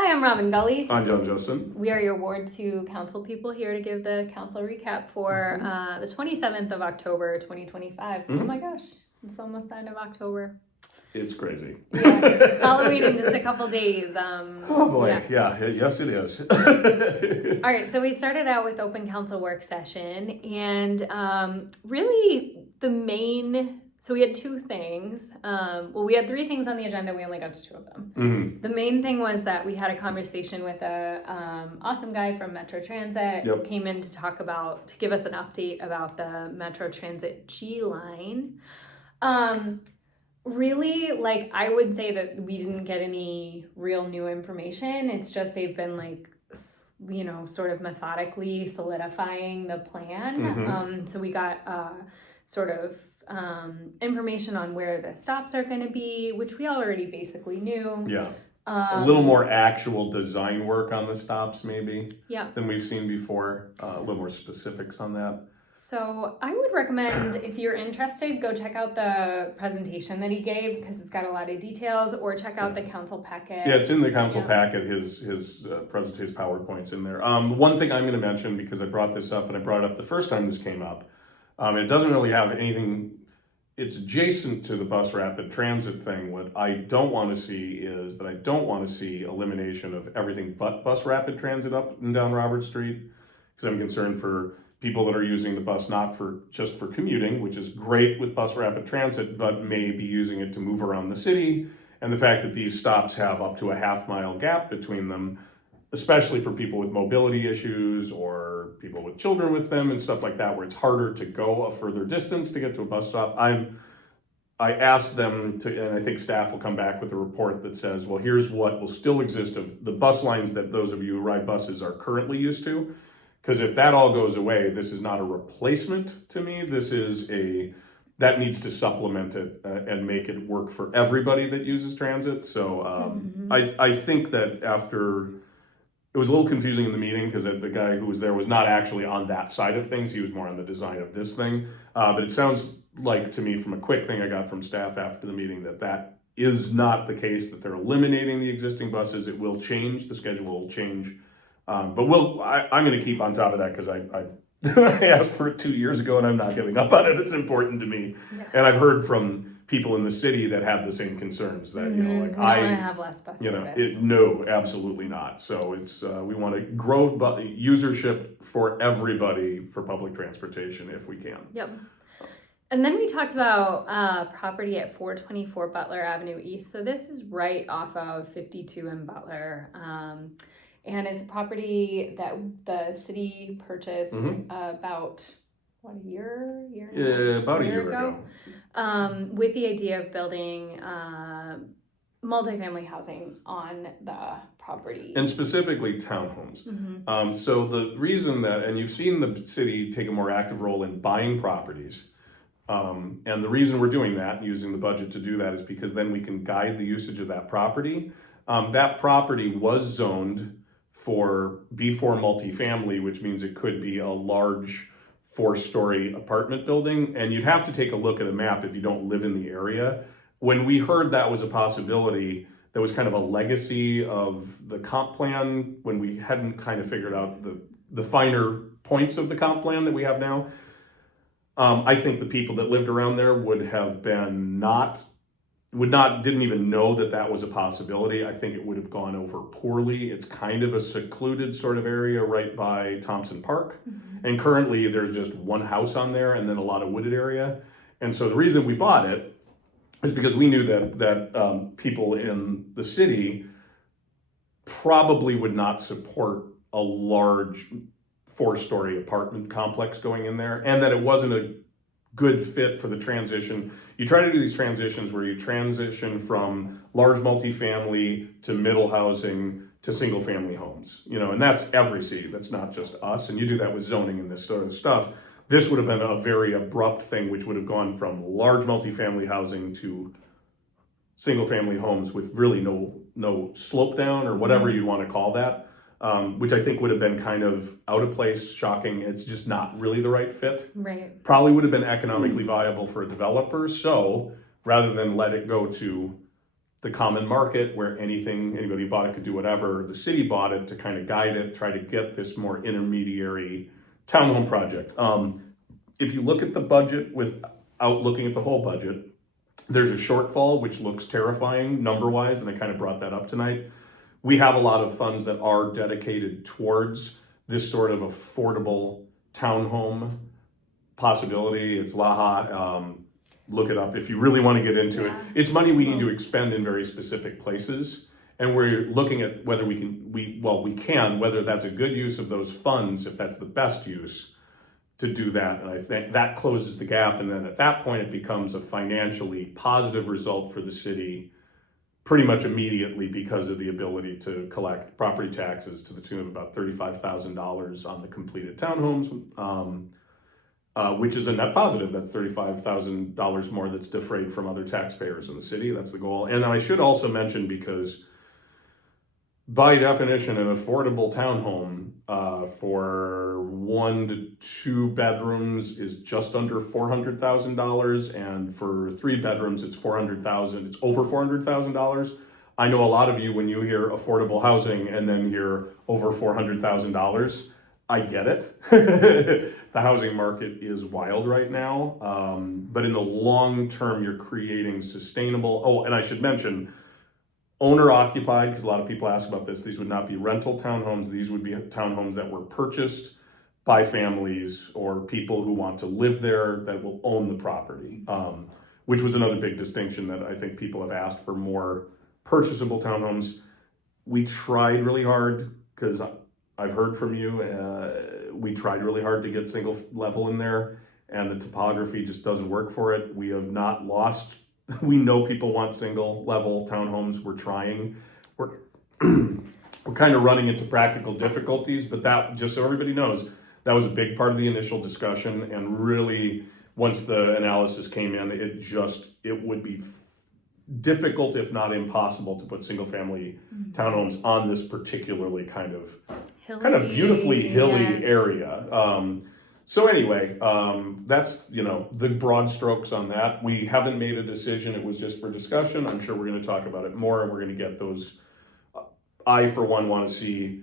Hi, I'm Robin Gully. I'm John Justin. We are your Ward 2 council people here to give the council recap for the 27th of October, 2025. Oh my gosh, it's almost the end of October. It's crazy. Yeah, it's Halloween in just a couple days. Oh boy, yes it is. All right, so we started out with open council work session, and really the main, so we had two things. We had three things on the agenda. We only got to two of them. The main thing was that we had a conversation with a awesome guy from Metro Transit. Yep. Came in to give us an update about the Metro Transit G line. Really, like, I would say that we didn't get any real new information. It's just they've been sort of methodically solidifying the plan. So we got information on where the stops are going to be, which we already basically knew. Yeah. A little more actual design work on the stops maybe than we've seen before. A little more specifics on that. So I would recommend, if you're interested, go check out the presentation that he gave because it's got a lot of details, or check out the council packet. Yeah, it's in the council packet. His presentation, PowerPoint's in there. One thing I'm going to mention, because I brought this up and I brought it up the first time this came up, it doesn't really have anything. It's adjacent to the bus rapid transit thing. What I don't want to see is that I don't want to see elimination of everything but bus rapid transit up and down Robert Street, because I'm concerned for people that are using the bus not just for commuting, which is great with bus rapid transit, but may be using it to move around the city. And the fact that these stops have up to a half-mile gap between them, especially for people with mobility issues or people with children with them and stuff like that, where it's harder to go a further distance to get to a bus stop. I asked them to, and I think staff will come back with a report that says, well, here's what will still exist of the bus lines that those of you who ride buses are currently used to. Because if that all goes away, this is not a replacement to me. This is that needs to supplement it and make it work for everybody that uses transit. So I think that it was a little confusing in the meeting because the guy who was there was not actually on that side of things. He was more on the design of this thing. But it sounds like to me from a quick thing I got from staff after the meeting that is not the case, that they're eliminating the existing buses. It will change, the schedule will change. But I'm going to keep on top of that because I asked for it 2 years ago and I'm not giving up on it. It's important to me. Yeah. And I've heard from people in the city that have the same concerns that, we don't want to have less bus service. No, absolutely not. So it's, we want to grow usership for everybody for public transportation if we can. Yep. And then we talked about property at 424 Butler Avenue East. So this is right off of 52 in Butler. And it's a property that the city purchased about a year ago. With the idea of building multifamily housing on the property. And specifically townhomes. So the reason that, and you've seen the city take a more active role in buying properties. And the reason we're doing that, using the budget to do that, is because then we can guide the usage of that property. That property was zoned for B4 multifamily, which means it could be a large 4-story apartment building. And you'd have to take a look at a map if you don't live in the area. When we heard that was a possibility, that was kind of a legacy of the comp plan when we hadn't kind of figured out the finer points of the comp plan that we have now. I think the people that lived around there didn't even know that was a possibility. I think it would have gone over poorly. It's kind of a secluded sort of area right by Thompson Park. And currently there's just one house on there and then a lot of wooded area. And so the reason we bought it is because we knew that people in the city probably would not support a large 4-story apartment complex going in there, and that it wasn't a good fit for the transition. You try to do these transitions where you transition from large multifamily to middle housing to single family homes, and that's every city. That's not just us. And you do that with zoning and this sort of stuff. This would have been a very abrupt thing, which would have gone from large multifamily housing to single family homes with really no slope down or whatever you want to call that. Which I think would have been kind of out of place, shocking. It's just not really the right fit. Right. Probably would have been economically viable for a developer. So rather than let it go to the common market where anybody bought it could do whatever. The city bought it to kind of guide it, try to get this more intermediary townhome project. If you look at the budget without looking at the whole budget, there's a shortfall, which looks terrifying number-wise, and I kind of brought that up tonight. We have a lot of funds that are dedicated towards this sort of affordable townhome possibility. It's LAHA. Look it up if you really want to get into it. It's money we need to expend in very specific places, and we're looking at whether we can, whether that's a good use of those funds, if that's the best use to do that. And I think that closes the gap, and then at that point it becomes a financially positive result for the city pretty much immediately because of the ability to collect property taxes to the tune of about $35,000 on the completed townhomes. Which is a net positive. That's $35,000 more that's defrayed from other taxpayers in the city. That's the goal. And I should also mention, because by definition, an affordable townhome for 1 to 2 bedrooms is just under $400,000, and for 3 bedrooms, it's $400,000. It's over $400,000. I know a lot of you, when you hear affordable housing and then hear over $400,000. I get it. The housing market is wild right now. But in the long term, you're creating sustainable. Oh, and I should mention, owner occupied, because a lot of people ask about this. These would not be rental townhomes. These would be townhomes that were purchased by families or people who want to live there that will own the property, which was another big distinction that I think people have asked for more purchasable townhomes. We tried really hard, because I've heard from you, we tried really hard to get single level in there, and the topography just doesn't work for it. We have not lost, we know people want single level townhomes. We're trying. We're kind of running into practical difficulties, but that, just so everybody knows, that was a big part of the initial discussion, and really, once the analysis came in, it would be difficult, if not impossible, to put single family townhomes on this particularly kind of beautifully hilly area. So anyway, that's, the broad strokes on that. We haven't made a decision. It was just for discussion. I'm sure we're going to talk about it more, and we're going to get those. I, for one, want to see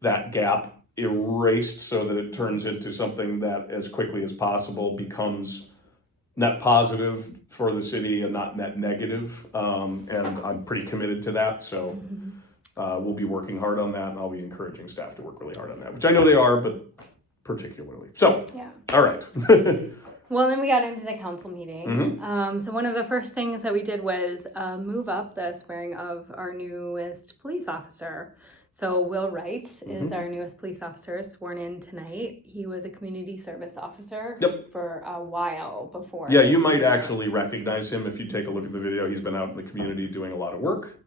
that gap erased so that it turns into something that as quickly as possible becomes net positive for the city and not net negative. And I'm pretty committed to that. So we'll be working hard on that, and I'll be encouraging staff to work really hard on that, which I know they are, but particularly. So, yeah. All right. Well, then we got into the council meeting. So one of the first things that we did was move up the swearing of our newest police officer. So Will Wright is our newest police officer, sworn in tonight. He was a community service officer for a while before. Yeah, you might actually recognize him if you take a look at the video. He's been out in the community doing a lot of work.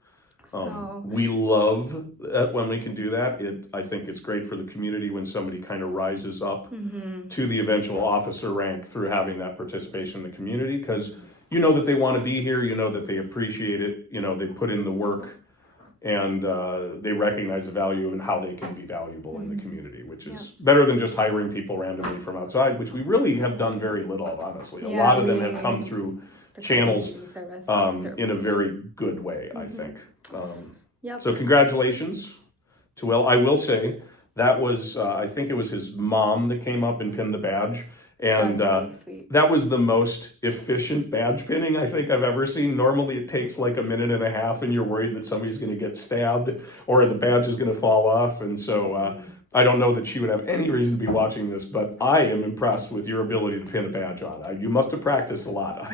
We love when we can do that. I think it's great for the community when somebody kind of rises up to the eventual officer rank through having that participation in the community, because you know that they want to be here, you know that they appreciate it, they put in the work, and they recognize the value and how they can be valuable in the community, which is better than just hiring people randomly from outside, which we really have done very little of, honestly. A lot of them have come through channels in a very good way, I think. So congratulations to Will. I will say that was, I think it was his mom that came up and pinned the badge. And really that was the most efficient badge pinning I think I've ever seen. Normally it takes like a minute and a half, and you're worried that somebody's going to get stabbed or the badge is going to fall off. And so I don't know that she would have any reason to be watching this, but I am impressed with your ability to pin a badge on. You must have practiced a lot.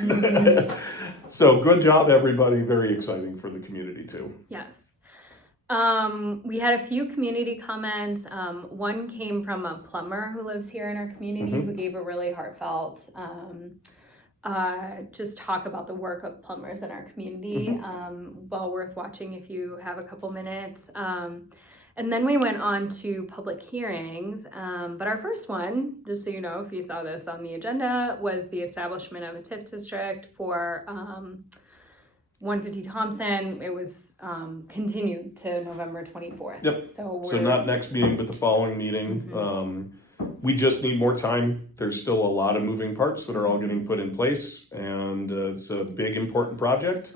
So good job, everybody. Very exciting for the community too. Yes. We had a few community comments. One came from a plumber who lives here in our community who gave a really heartfelt just talk about the work of plumbers in our community. Well worth watching if you have a couple minutes. And then we went on to public hearings. But our first one, just so you know, if you saw this on the agenda, was the establishment of a TIF district for 150 Thompson. It was continued to November 24th. Yep. So not next meeting, but the following meeting. We just need more time. There's still a lot of moving parts that are all getting put in place, and it's a big, important project.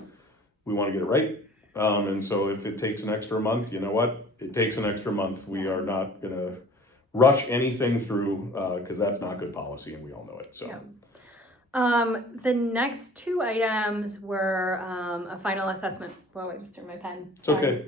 we want to get it right. And so if it takes an extra month, you know what? It takes an extra month. We are not going to rush anything through because that's not good policy and we all know it. So. Yeah. The next two items were a final assessment. Whoa, I just turned my pen. It's okay.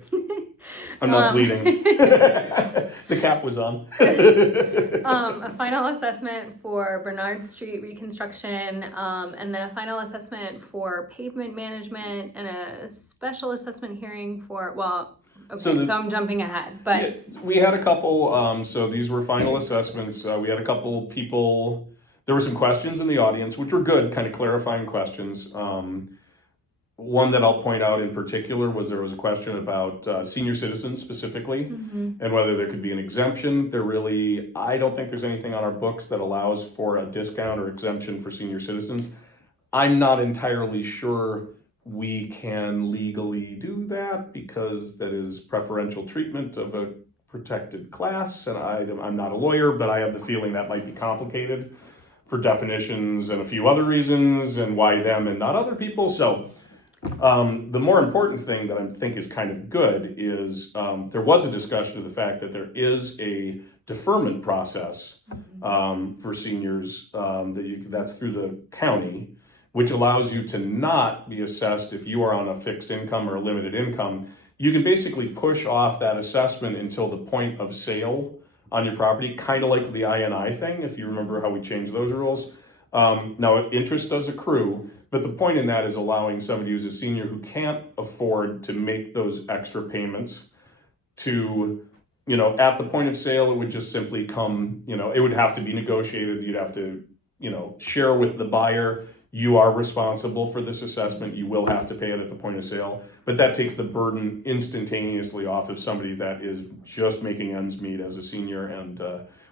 I'm not bleeding. The cap was on. A final assessment for Bernard Street reconstruction, and then a final assessment for pavement management, and a special assessment hearing for, well, okay, so I'm jumping ahead, but. Yeah, we had a couple, so these were final assessments. We had a couple people, there were some questions in the audience, which were good, kind of clarifying questions. One that I'll point out in particular was there was a question about senior citizens specifically, and whether there could be an exemption. I don't think there's anything on our books that allows for a discount or exemption for senior citizens. I'm not entirely sure we can legally do that because that is preferential treatment of a protected class, and I'm not a lawyer, but I have the feeling that might be complicated for definitions and a few other reasons, and why them and not other people. So the more important thing that I think is kind of good is there was a discussion of the fact that there is a deferment process for seniors that's through the county, which allows you to not be assessed if you are on a fixed income or a limited income. You can basically push off that assessment until the point of sale on your property, kind of like the INI thing, if you remember how we changed those rules. Now, interest does accrue, but the point in that is allowing somebody who's a senior who can't afford to make those extra payments to, at the point of sale, it would just simply come, it would have to be negotiated. You'd have to, share with the buyer. You are responsible for this assessment. You will have to pay it at the point of sale, but that takes the burden instantaneously off of somebody that is just making ends meet as a senior. And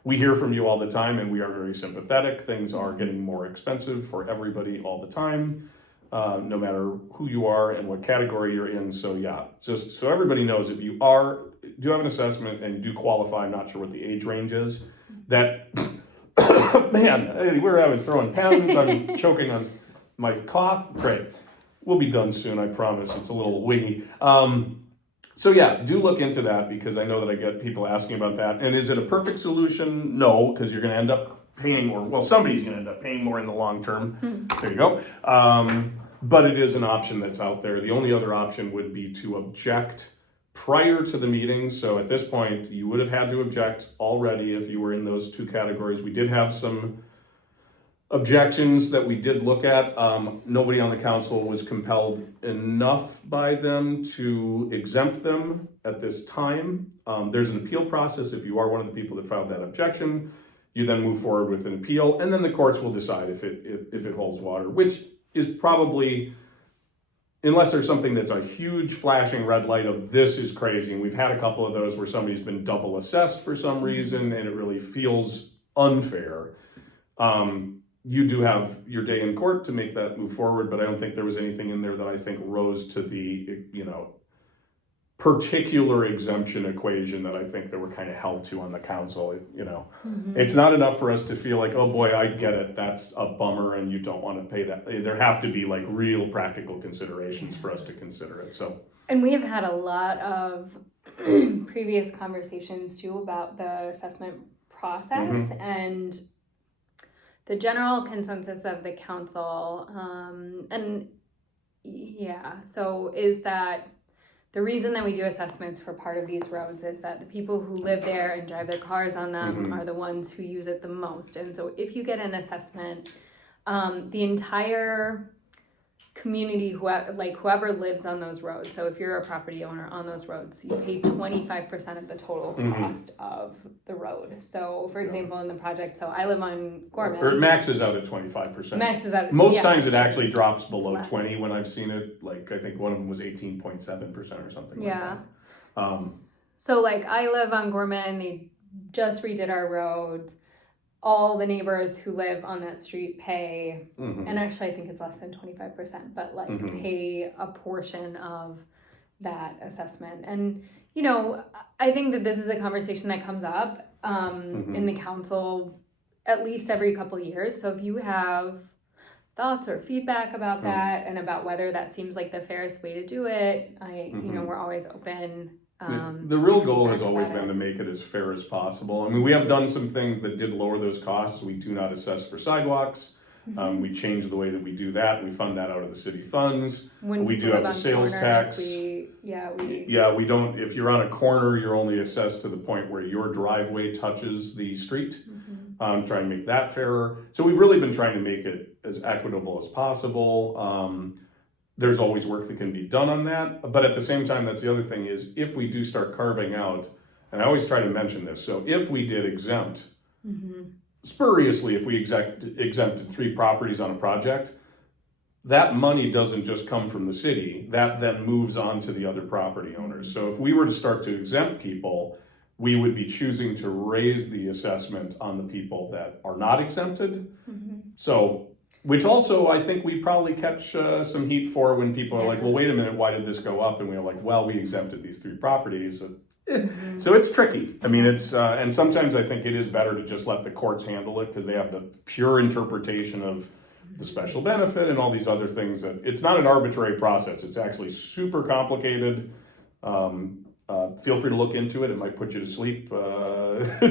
we hear from you all the time, and we are very sympathetic. Things are getting more expensive for everybody all the time, no matter who you are and what category you're in. So yeah, just so everybody knows, if you do have an assessment and do qualify, I'm not sure what the age range is, that man, we're throwing pens, I'm choking on my cough. Great. We'll be done soon, I promise. It's a little wiggy. So yeah, do look into that because I know that I get people asking about that. And is it a perfect solution? No, because you're going to end up paying more. Well, somebody's going to end up paying more in the long term. There you go. But it is an option that's out there. The only other option would be to object prior to the meeting. So at this point, you would have had to object already if you were in those two categories. We did have some objections that we did look at. Nobody on the council was compelled enough by them to exempt them at this time. There's an appeal process. If you are one of the people that filed that objection, you then move forward with an appeal, and then the courts will decide if it holds water, which is probably, unless there's something that's a huge flashing red light of this is crazy, and we've had a couple of those where somebody's been double assessed for some reason and it really feels unfair. You do have your day in court to make that move forward, but I don't think there was anything in there that I think rose to the, particular exemption equation that I think they were kind of held to on the council. It's not enough for us to feel like, oh boy, I get it, that's a bummer and you don't want to pay that. There have to be like real practical considerations for us to consider it. So, and we have had a lot of previous conversations too about the assessment process and the general consensus of the council, is that the reason that we do assessments for part of these roads is that the people who live there and drive their cars on them are the ones who use it the most. And so if you get an assessment, the entire community, whoever lives on those roads, so if you're a property owner on those roads, you pay 25% of the total cost of the road. So for example, in the project, so I live on Gorman. Or max is out at 25%. Max is out. Most times it actually drops below 20 when I've seen it. Like I think one of them was 18.7% or something. Yeah. Like that. So like I live on Gorman, they just redid our roads. All the neighbors who live on that street pay, and actually I think it's less than 25%, but pay a portion of that assessment. And, I think that this is a conversation that comes up in the council at least every couple of years. So if you have thoughts or feedback about Mm. that and about whether that seems like the fairest way to do it. You know, Mhm. we're always open. The real to goal feedback has always about been it. to make it as fair as possible. I mean, we have done some things that did lower those costs. We do not assess for sidewalks. Mhm. We changed the way that we do that. We fund that out of the city funds. When we people do have live the on sales corners, tax. we Yeah, we don't, if you're on a corner, you're only assessed to the point where your driveway touches the street. Try and make that fairer. So we've really been trying to make it as equitable as possible. There's always work that can be done on that. But at the same time, that's the other thing is if we do start carving out, and I always try to mention this, so if we did exempt, spuriously, if we exempted 3 properties on a project, that money doesn't just come from the city, that then moves on to the other property owners. So if we were to start to exempt people, we would be choosing to raise the assessment on the people that are not exempted. So, which also I think we probably catch some heat for when people are like, well, wait a minute, why did this go up? And we're like, well, we exempted these 3 properties. So it's tricky. I mean, it's, and sometimes I think it is better to just let the courts handle it because they have the pure interpretation of the special benefit and all these other things that it's not an arbitrary process. It's actually super complicated. Feel free to look into it. It might put you to sleep.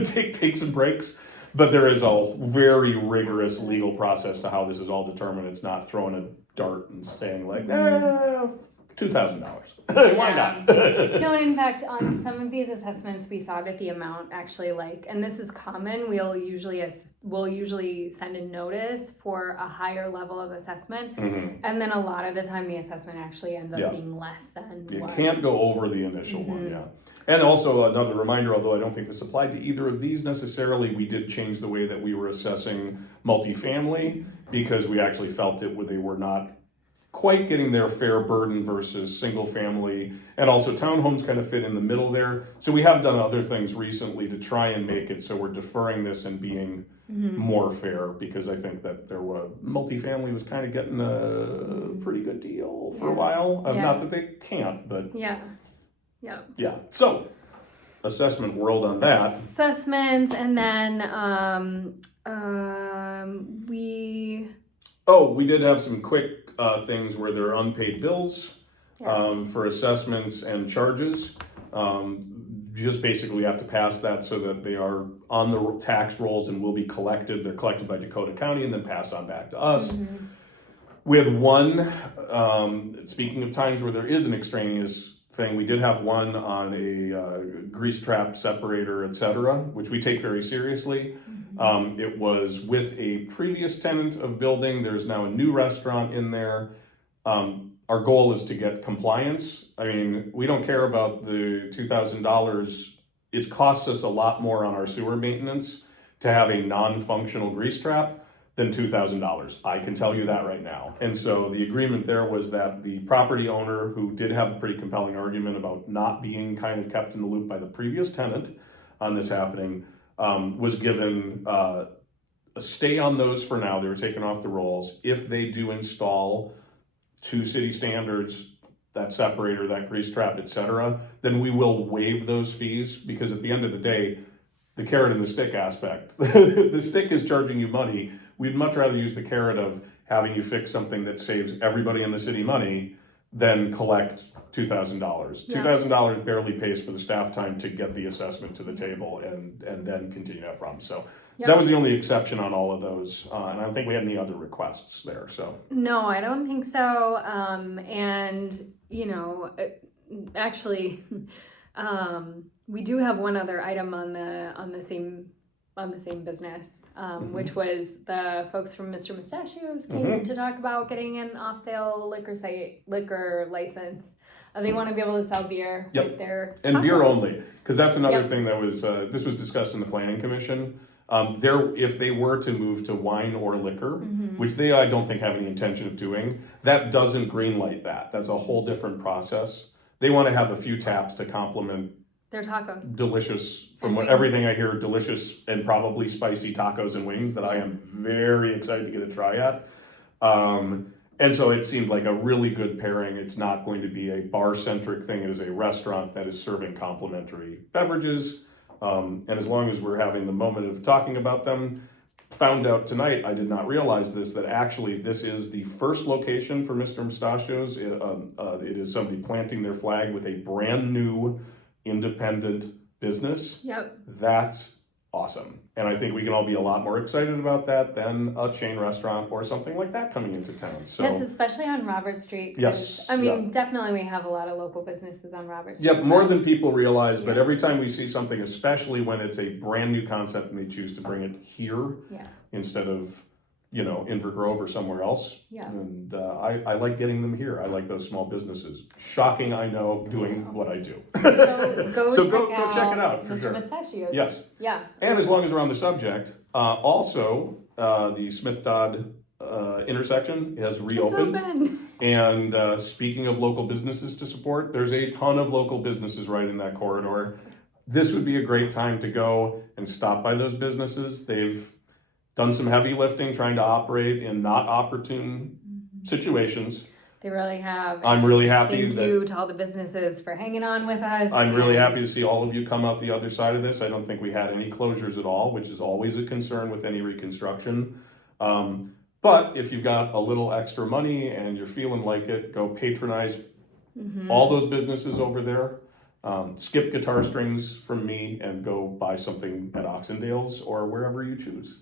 Take some breaks. But there is a very rigorous legal process to how this is all determined. It's not throwing a dart and saying like, $2,000. Why not? No, and in fact, on some of these assessments, we saw that the amount actually and this is common. We'll usually send a notice for a higher level of assessment, and then a lot of the time the assessment actually ends up being less than. You can't go over the initial one, And also another reminder, although I don't think this applied to either of these necessarily, we did change the way that we were assessing multifamily because we actually felt they were not quite getting their fair burden versus single family, and also townhomes kind of fit in the middle there. So we have done other things recently to try and make it so we're deferring this and being more fair, because I think that multifamily was kind of getting a pretty good deal for a while. Not that they can't, but yeah. So assessment world on that. Assessments, and then we did have some quick things where there are unpaid bills for assessments and charges. Just basically we have to pass that so that they are on the tax rolls and will be collected. They're collected by Dakota County and then passed on back to us. We had one, speaking of times where there is an extraneous thing, we did have one on a grease trap separator, etc., which we take very seriously. It was with a previous tenant of building. There's now a new restaurant in there. Our goal is to get compliance. I mean, we don't care about the $2,000. It costs us a lot more on our sewer maintenance to have a non-functional grease trap than $2,000. I can tell you that right now. And so the agreement there was that the property owner, who did have a pretty compelling argument about not being kind of kept in the loop by the previous tenant on this happening, was given a stay on those for now. They were taken off the rolls. If they do install to city standards, that separator, that grease trap, etc., then we will waive those fees, because at the end of the day, the carrot and the stick aspect, the stick is charging you money. We'd much rather use the carrot of having you fix something that saves everybody in the city money than collect $2,000. $2,000 barely pays for the staff time to get the assessment to the table and then continue that problem. So that was the only exception on all of those. And I don't think we had any other requests there. So no, I don't think so. And actually, we do have one other item on the same business. Which was the folks from Mr. Mustachios came to talk about getting an off-sale liquor license. They want to be able to sell beer with their and beer only, because that's another thing that was this was discussed in the Planning Commission. If they were to move to wine or liquor, which I don't think have any intention of doing, that doesn't greenlight that. That's a whole different process. They want to have a few taps to complement their tacos. Delicious, everything I hear, delicious and probably spicy tacos and wings that I am very excited to get a try at. And so it seemed like a really good pairing. It's not going to be a bar-centric thing. It is a restaurant that is serving complimentary beverages. And as long as we're having the moment of talking about them, found out tonight, I did not realize this, that actually this is the first location for Mr. Mustachios. It is somebody planting their flag with a brand new independent business. Yep. That's awesome. And I think we can all be a lot more excited about that than a chain restaurant or something like that coming into town. So Yes, especially on Robert Street. 'Cause, Yes, I mean, yeah. definitely we have a lot of local businesses on Robert Street. Yep, more than people realize, but Yes. every time we see something, especially when it's a brand new concept and they choose to bring it here Yeah. instead of, in Inver Grove or somewhere else. Yeah. And I like getting them here. I like those small businesses. Shocking, I know, doing what I do. So go So check go out check it out, for Mr. sure. Mustachios. Yes. Yeah. And as long as we're on the subject, also, the Smith-Dodd intersection has reopened. It's open. And speaking of local businesses to support, there's a ton of local businesses right in that corridor. This would be a great time to go and stop by those businesses. They've done some heavy lifting trying to operate in not opportune situations. They really have. I'm really happy Thank that you to all the businesses for hanging on with us. I'm really and- happy to see all of you come out the other side of this. I don't think we had any closures at all, which is always a concern with any reconstruction. But if you've got a little extra money and you're feeling like it, go patronize all those businesses over there. Skip guitar strings from me and go buy something at Oxendale's or wherever you choose.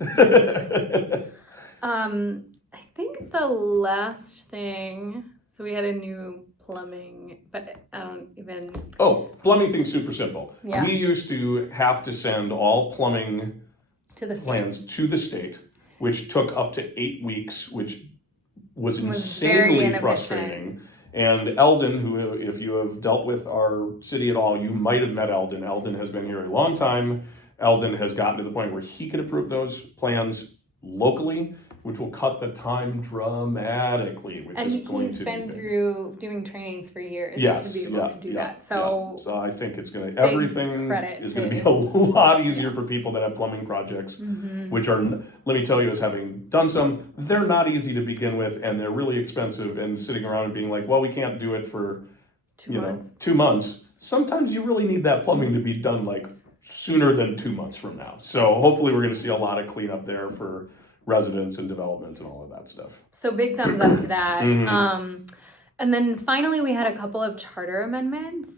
I think the last thing, so we had a new plumbing, but I don't even. Oh, plumbing thing's super simple. Yeah. We used to have to send all plumbing To the state. plans to the state, which took up to 8 weeks, which was very insanely inefficient. frustrating. And Eldon, who, if you have dealt with our city at all, you might have met Eldon. Eldon has been here a long time. Eldon has gotten to the point where he can approve those plans locally, which will cut the time dramatically, which And is going he's to been be big. through doing trainings for years Yes, to be able to do that. yeah. So So I think it's gonna, everything credit is gonna to- be a lot easier for people that have plumbing projects, which are, let me tell you, as having done some, they're not easy to begin with, and they're really expensive, and sitting around and being like, well, we can't do it for, 2 months. 2 months. Sometimes you really need that plumbing to be done like sooner than 2 months from now. So hopefully we're gonna see a lot of cleanup there for residents and developments and all of that stuff. So big thumbs up to that. Mhm. And then finally, we had a couple of charter amendments.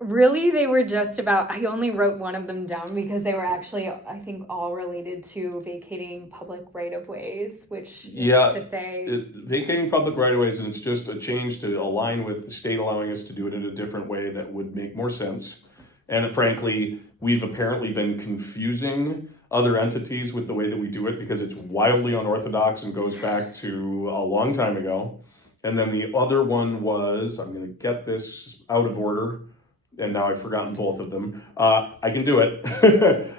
Really, they were just about, I only wrote one of them down because they were actually, I think, all related to vacating public right-of-ways, which Yeah, is to say, Vacating public right-of-ways, and it's just a change to align with the state allowing us to do it in a different way that would make more sense. And frankly, we've apparently been confusing other entities with the way that we do it because it's wildly unorthodox and goes back to a long time ago. And then the other one was, I'm gonna get this out of order, and now I've forgotten both of them. I can do it. The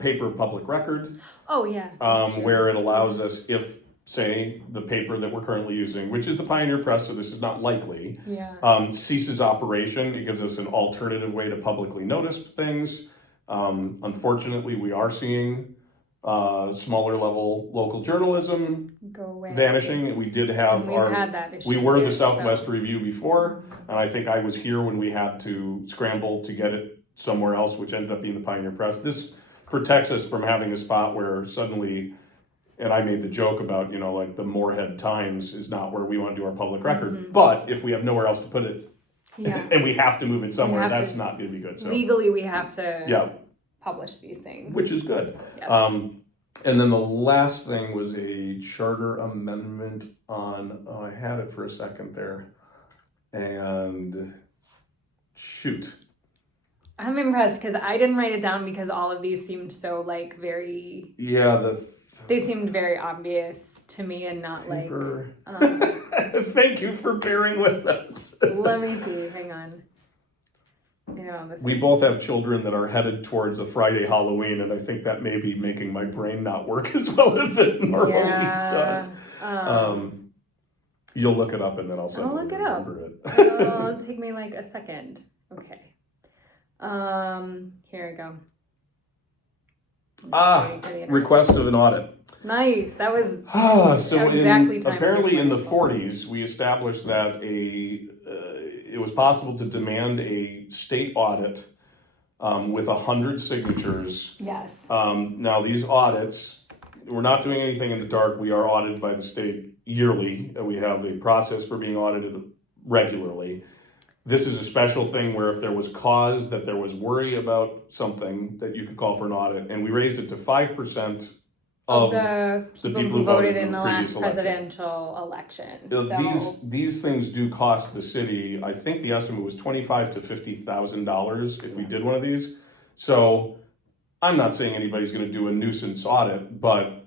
paper public record, oh yeah. that's true. where it allows us, if, say, the paper that we're currently using, which is the Pioneer Press, so this is not likely, Yeah. ceases operation, it gives us an alternative way to publicly notice things. Unfortunately, we are seeing smaller level local journalism Go away. vanishing. We did have And we've had that issue. we were here, the Southwest so- Review before, and I think I was here when we had to scramble to get it somewhere else, which ended up being the Pioneer Press. This protects us from having a spot where suddenly, and I made the joke about, like the Moorhead Times is not where we want to do our public record, but if we have nowhere else to put it, Yeah. and we have to move it somewhere, have that's to- not going to be good. So Legally, we have to yeah, publish these things. which is good. Yes. And then the last thing was a charter amendment on, I had it for a second there, and shoot. I'm impressed because I didn't write it down because all of these seemed so very, Yeah, they seemed very obvious to me and not like, paper. um, Thank you for bearing with us. let me see, hang on. This We both have children that are headed towards a Friday Halloween, and I think that may be making my brain not work as well as it normally does. You'll look it up and then I'll look it up. remember it. It'll take me like a second. Okay. Here we go. Request of an audit. Nice. That was So exactly time apparently in the for 40s, we established that it was possible to demand a state audit with 100 signatures. Yes. Now these audits, we're not doing anything in the dark. We are audited by the state yearly. We have a process for being audited regularly. This is a special thing where if there was cause that there was worry about something, that you could call for an audit, and we raised it to 5% Of the people who voted in the previous last presidential election. These things do cost the city. I think the estimate was $25,000 to $50,000 if we did one of these. So I'm not saying anybody's going to do a nuisance audit, but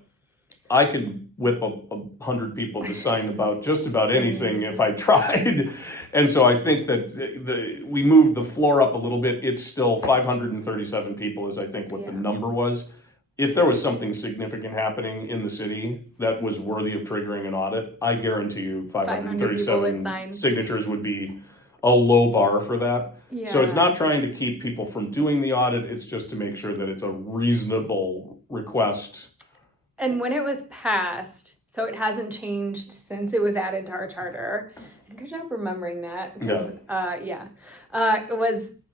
I could whip 100 people to sign about just about anything if I tried. And so I think that we moved the floor up a little bit. It's still 537 people is I think what the number was. If there was something significant happening in the city that was worthy of triggering an audit, I guarantee you 537 signatures would be a low bar for that. Yeah. So it's not trying to keep people from doing the audit, it's just to make sure that it's a reasonable request. And when it was passed, so it hasn't changed since it was added to our charter. And good job remembering that.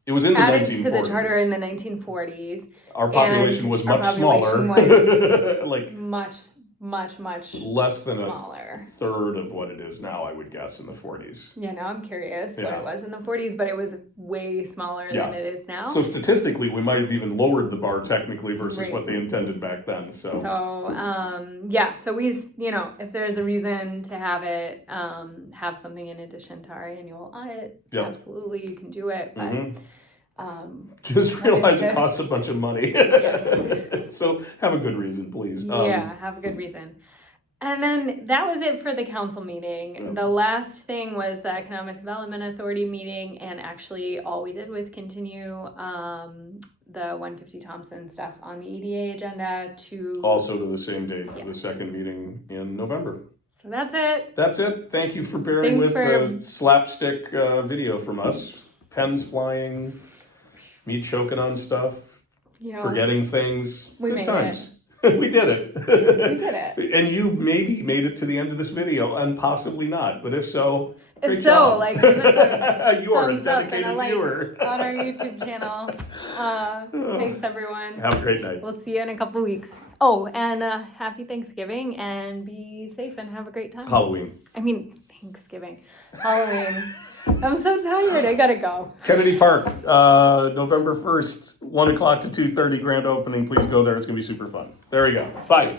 It was in the added 1940s. to the charter in the 1940s. Our population was much smaller. Like much less than smaller. a third of what it is now, I would guess, in the 40s. Yeah, now I'm curious what it was in the 40s, but it was way smaller than it is now. So statistically, we might have even lowered the bar technically versus what they intended back then. So we, if there's a reason to have it, have something in addition to our annual audit, absolutely you can do it. But just realize it costs a bunch of money. Yes. So have a good reason, please. Have a good reason. And then that was it for the council meeting. The last thing was the Economic Development Authority meeting, and actually all we did was continue the 150 Thompson stuff on the EDA agenda to... Also to the same date, the second meeting in November. So that's it. That's it. Thank you for bearing with the slapstick video from us. Pens flying, me choking on stuff, forgetting things. Good times. We did it. We did it. And you maybe made it to the end of this video, and possibly not. But if so, great job. Give us a you are a thumbs up and dedicated a like viewer on our YouTube channel. Thanks, everyone. Have a great night. We'll see you in a couple weeks. Oh, and happy Thanksgiving, and be safe and have a great time. Thanksgiving. Halloween. I'm so tired. I gotta go. Kennedy Park, November 1st, 1 o'clock to 2:30 grand opening. Please go there. It's gonna be super fun. There we go. Bye.